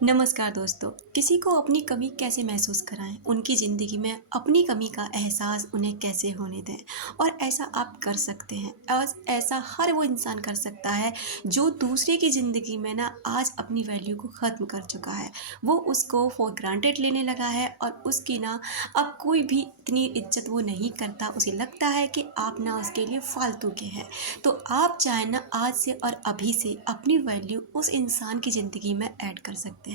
नमस्कार दोस्तों। किसी को अपनी कमी कैसे महसूस कराएं, उनकी ज़िंदगी में अपनी कमी का एहसास उन्हें कैसे होने दें। और ऐसा आप कर सकते हैं और ऐसा हर वो इंसान कर सकता है जो दूसरे की ज़िंदगी में ना आज अपनी वैल्यू को ख़त्म कर चुका है। वो उसको फॉर ग्रांटेड लेने लगा है और उसकी ना अब कोई भी इतनी इज्जत वो नहीं करता। उसे लगता है कि आप ना उसके लिए फालतू के हैं। तो आप चाहे ना आज से और अभी से अपनी वैल्यू उस इंसान की ज़िंदगी में ऐड कर सकते हैं।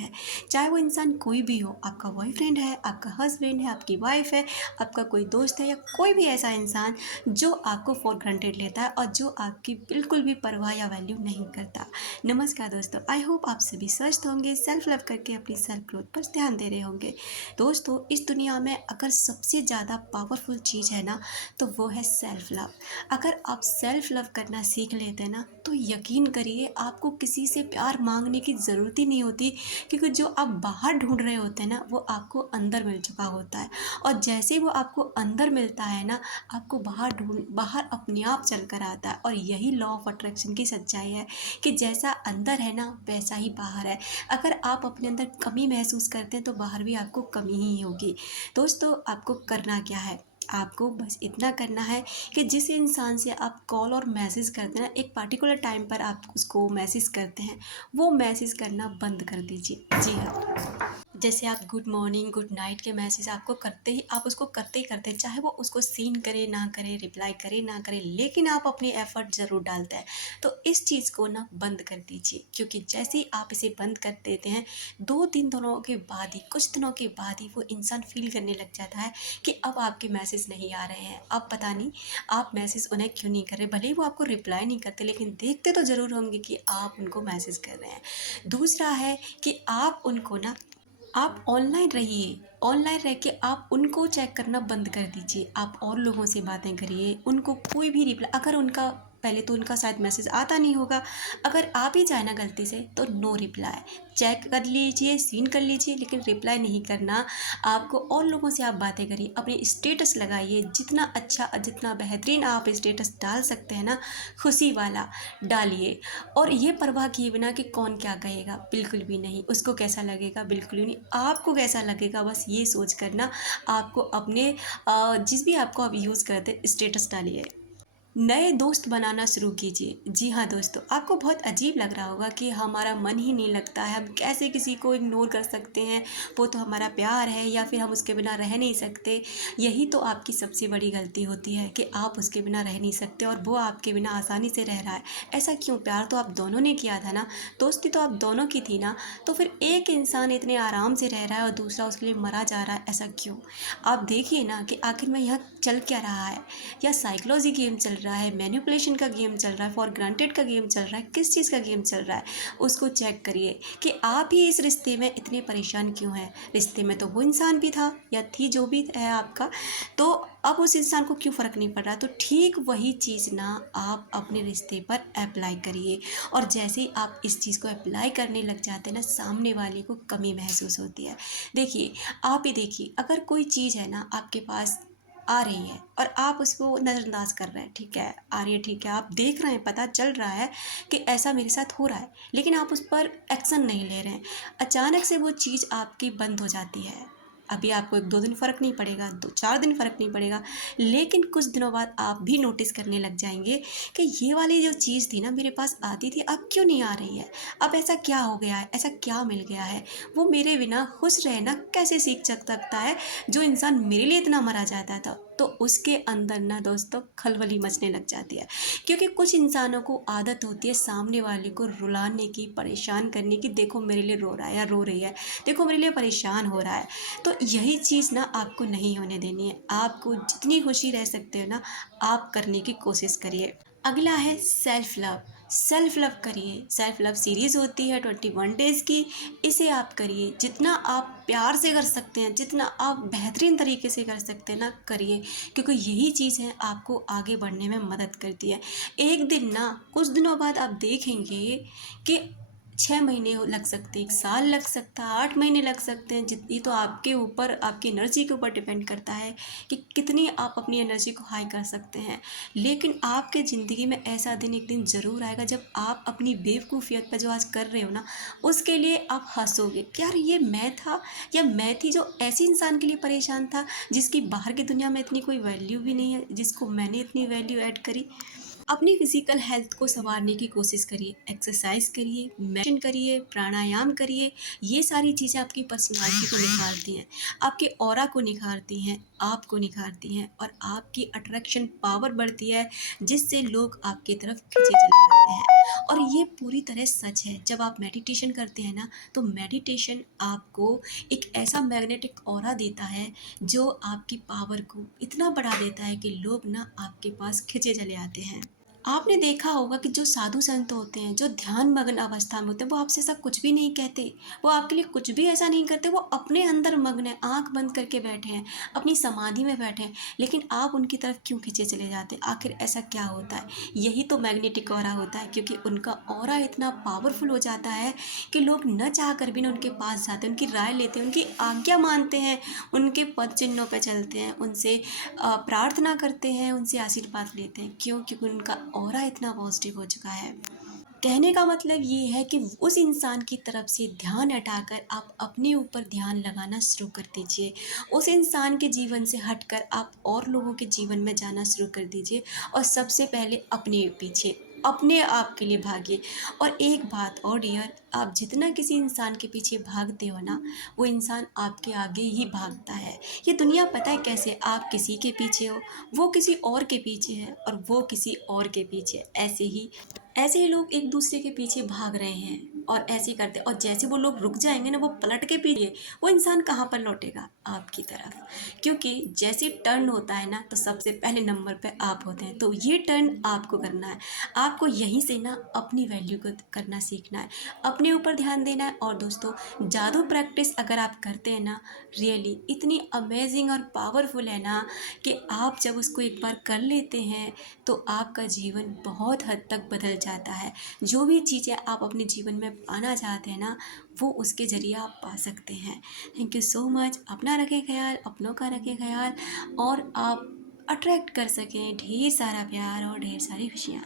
चाहे वो इंसान कोई भी हो, आपका बॉयफ्रेंड है, आपका हस्बैंड है, आपकी वाइफ है, आपका कोई दोस्त है या कोई भी ऐसा इंसान जो आपको फॉर ग्रांटेड लेता है और जो आपकी बिल्कुल भी परवाह या वैल्यू नहीं करता। नमस्कार दोस्तों, आई होप आप सभी स्वस्थ होंगे, सेल्फ लव करके अपनी सेल्फ ग्रोथ पर ध्यान दे रहे होंगे। दोस्तों, इस दुनिया में अगर सबसे ज़्यादा पावरफुल चीज़ है ना, तो वो है सेल्फ लव। अगर आप सेल्फ लव करना सीख लेते हैं ना, तो यकीन करिए आपको किसी से प्यार मांगने की ज़रूरत ही नहीं होती, क्योंकि जो आप बाहर ढूंढ रहे होते हैं ना, वो आपको अंदर मिल चुका होता है। और जैसे ही वो आपको अंदर मिलता है ना, आपको बाहर अपने आप चल कर आता है। और यही लॉ ऑफ अट्रैक्शन की सच्चाई है कि जैसा अंदर है ना, वैसा ही बाहर है। अगर आप अपने अंदर कमी महसूस करते हैं तो बाहर भी आपको कमी ही होगी। दोस्तों, आपको करना क्या है? आपको बस इतना करना है कि जिस इंसान से आप कॉल और मैसेज करते हैं ना, एक पर्टिकुलर टाइम पर आप उसको मैसेज करते हैं, वो मैसेज करना बंद कर दीजिए। जी हाँ, जैसे आप गुड मॉर्निंग, गुड नाइट के मैसेज आपको करते ही आप उसको करते ही करते हैं, चाहे वो उसको सीन करे ना करे, रिप्लाई करे ना करे, लेकिन आप अपनी एफर्ट ज़रूर डालते हैं। तो इस चीज़ को ना बंद कर दीजिए, क्योंकि जैसे ही आप इसे बंद कर देते हैं, 2-3 दिनों के बाद ही, कुछ दिनों के बाद ही वो इंसान फील करने लग जाता है कि अब आपके मैसेज नहीं आ रहे हैं। अब पता नहीं आप मैसेज उन्हें क्यों नहीं कर रहे। भले ही वो आपको रिप्लाई नहीं करते, लेकिन देखते तो ज़रूर होंगे कि आप उनको मैसेज कर रहे हैं। दूसरा है कि आप उनको ना, आप ऑनलाइन रहिए। ऑनलाइन रह के आप उनको चेक करना बंद कर दीजिए। आप और लोगों से बातें करिए, उनको कोई भी रिप्लाई, अगर उनका पहले तो उनका शायद मैसेज आता नहीं होगा, अगर आ भी जाए ना गलती से, तो नो रिप्लाई। चेक कर लीजिए, सीन कर लीजिए, लेकिन रिप्लाई नहीं करना। आपको और लोगों से आप बातें करिए, अपने स्टेटस लगाइए, जितना अच्छा जितना बेहतरीन आप स्टेटस डाल सकते हैं ना, खुशी वाला डालिए। और ये परवाह किए बिना कि कौन क्या कहेगा, बिल्कुल भी नहीं। उसको कैसा लगेगा, बिल्कुल भी नहीं। आपको कैसा लगेगा, बस ये सोच कर ना आपको अपने जिस भी आपको आप यूज़ करते स्टेटस डालिए। नए दोस्त बनाना शुरू कीजिए। जी हाँ दोस्तों, आपको बहुत अजीब लग रहा होगा कि हमारा मन ही नहीं लगता है, हम कैसे किसी को इग्नोर कर सकते हैं, वो तो हमारा प्यार है, या फिर हम उसके बिना रह नहीं सकते। यही तो आपकी सबसे बड़ी गलती होती है कि आप उसके बिना रह नहीं सकते और वो आपके बिना आसानी से रह रहा है। ऐसा क्यों? प्यार तो आप दोनों ने किया था ना, दोस्ती तो आप दोनों की थी ना। तो फिर एक इंसान इतने आराम से रह रहा है और दूसरा उसके लिए मरा जा रहा है, ऐसा क्यों? आप देखिए ना कि आखिर में यहाँ चल क्या रहा है। या साइकोलॉजी गेम चल रहा है, मैनिपुलेशन का गेम चल रहा है, फॉर ग्रांटेड का गेम चल रहा है, किस चीज़ का गेम चल रहा है? उसको चेक करिए कि आप ही इस रिश्ते में इतने परेशान क्यों हैं। रिश्ते में तो वो इंसान भी था या थी, जो भी है आपका, तो अब उस इंसान को क्यों फ़र्क नहीं पड़ रहा? तो ठीक वही चीज़ ना आप अपने रिश्ते पर अप्लाई करिए। और जैसे ही आप इस चीज़ को अप्लाई करने लग जाते हैं ना, सामने वाले को कमी महसूस होती है। देखिए, आप ही देखिए, अगर कोई चीज़ है ना आपके पास आ रही है और आप उसको नज़रअंदाज कर रहे हैं, ठीक है, आ रही है, ठीक है, आप देख रहे हैं, पता चल रहा है कि ऐसा मेरे साथ हो रहा है, लेकिन आप उस पर एक्शन नहीं ले रहे हैं। अचानक से वो चीज़ आपकी बंद हो जाती है। अभी आपको 1-2 दिन फ़र्क नहीं पड़ेगा, 2-4 दिन फ़र्क नहीं पड़ेगा, लेकिन कुछ दिनों बाद आप भी नोटिस करने लग जाएंगे कि ये वाली जो चीज़ थी ना, मेरे पास आती थी, अब क्यों नहीं आ रही है? अब ऐसा क्या हो गया है? ऐसा क्या मिल गया है? वो मेरे बिना खुश रहना कैसे सीख सकता है, जो इंसान मेरे लिए इतना मरा जाता था? तो उसके अंदर ना दोस्तों खलबली मचने लग जाती है, क्योंकि कुछ इंसानों को आदत होती है सामने वाले को रुलाने की, परेशान करने की। देखो मेरे लिए रो रहा है या रो रही है, देखो मेरे लिए परेशान हो रहा है। तो यही चीज़ ना आपको नहीं होने देनी है। आपको जितनी खुशी रह सकते हो ना, आप करने की कोशिश करिए। अगला है सेल्फ लव। सेल्फ लव करिए। सेल्फ लव सीरीज़ होती है 21 डेज़ की। इसे आप करिए, जितना आप प्यार से कर सकते हैं, जितना आप बेहतरीन तरीके से कर सकते हैं ना, करिए, क्योंकि यही चीज़ है आपको आगे बढ़ने में मदद करती है। एक दिन ना, कुछ दिनों बाद आप देखेंगे कि 6 महीने हो लग सकते हैं, 1 साल लग सकता है, 8 महीने लग सकते हैं। जित ये तो आपके ऊपर, आपकी एनर्जी के ऊपर डिपेंड करता है कि कितनी आप अपनी एनर्जी को हाई कर सकते हैं। लेकिन आपके ज़िंदगी में ऐसा दिन एक दिन ज़रूर आएगा जब आप अपनी बेवकूफ़ियत पे जो आज कर रहे हो ना, उसके लिए आप हँसोगे कि यार ये मैं था या मैं थी जो ऐसे इंसान के लिए परेशान था जिसकी बाहर की दुनिया में इतनी कोई वैल्यू भी नहीं है, जिसको मैंने इतनी वैल्यू ऐड करी। अपनी फिजिकल हेल्थ को संवारने की कोशिश करिए, एक्सरसाइज करिए, मेडिटेशन करिए, प्राणायाम करिए। ये सारी चीज़ें आपकी पर्सनालिटी को निखारती हैं, आपके ऑरा को निखारती हैं, आपको निखारती हैं और आपकी अट्रैक्शन पावर बढ़ती है, जिससे लोग आपकी तरफ खींचे चले जाते हैं। और ये पूरी तरह सच है। जब आप मेडिटेशन करते हैं ना, तो मेडिटेशन आपको एक ऐसा मैग्नेटिक ऑरा देता है जो आपकी पावर को इतना बढ़ा देता है कि लोग ना आपके पास खिंचे चले आते हैं। आपने देखा होगा कि जो साधु संत होते हैं, जो ध्यान मग्न अवस्था में होते हैं, वो आपसे ऐसा कुछ भी नहीं कहते, वो आपके लिए कुछ भी ऐसा नहीं करते, वो अपने अंदर मग्न है, आंख बंद करके बैठे हैं, अपनी समाधि में बैठे हैं। लेकिन आप उनकी तरफ क्यों खींचे चले जाते हैं? आखिर ऐसा क्या होता है? यही तो मैग्नेटिक ऑरा होता है, क्योंकि उनका ऑरा इतना पावरफुल हो जाता है कि लोग न चाह कर भी ना उनके पास जाते हैं, उनकी राय लेते हैं, उनकी आज्ञा मानते हैं, उनके पद चिन्हों पर चलते हैं, उनसे प्रार्थना करते हैं, उनसे आशीर्वाद लेते हैं। क्यों? क्योंकि उनका ऑरा इतना पॉजिटिव हो चुका है। कहने का मतलब ये है कि उस इंसान की तरफ से ध्यान हटाकर आप अपने ऊपर ध्यान लगाना शुरू कर दीजिए। उस इंसान के जीवन से हटकर आप और लोगों के जीवन में जाना शुरू कर दीजिए और सबसे पहले अपने पीछे, अपने आप के लिए भागिए। और एक बात और डियर, आप जितना किसी इंसान के पीछे भागते हो ना, वो इंसान आपके आगे ही भागता है। ये दुनिया पता है कैसे, आप किसी के पीछे हो, वो किसी और के पीछे है और वो किसी और के पीछे। ऐसे ही लोग एक दूसरे के पीछे भाग रहे हैं और ऐसे ही करते, और जैसे वो लोग रुक जाएंगे ना, वो पलट के पीछे, वो इंसान कहाँ पर लौटेगा? आपकी तरफ। क्योंकि जैसे टर्न होता है ना, तो सबसे पहले नंबर पे आप होते हैं। तो ये टर्न आपको करना है। आपको यहीं से ना अपनी वैल्यू को करना सीखना है, अपने ऊपर ध्यान देना है। और दोस्तों, जादू प्रैक्टिस अगर आप करते हैं ना, रियली इतनी अमेजिंग और पावरफुल है ना, कि आप जब उसको एक बार कर लेते हैं तो आपका जीवन बहुत हद तक बदल जाता है। जो भी चीज़ें आप अपने जीवन में पाना चाहते हैं ना, वो उसके ज़रिए आप पा सकते हैं। Thank you so much. अपना रखें ख्याल, अपनों का रखें ख्याल, और आप अट्रैक्ट कर सकें ढेर सारा प्यार और ढेर सारी खुशियाँ।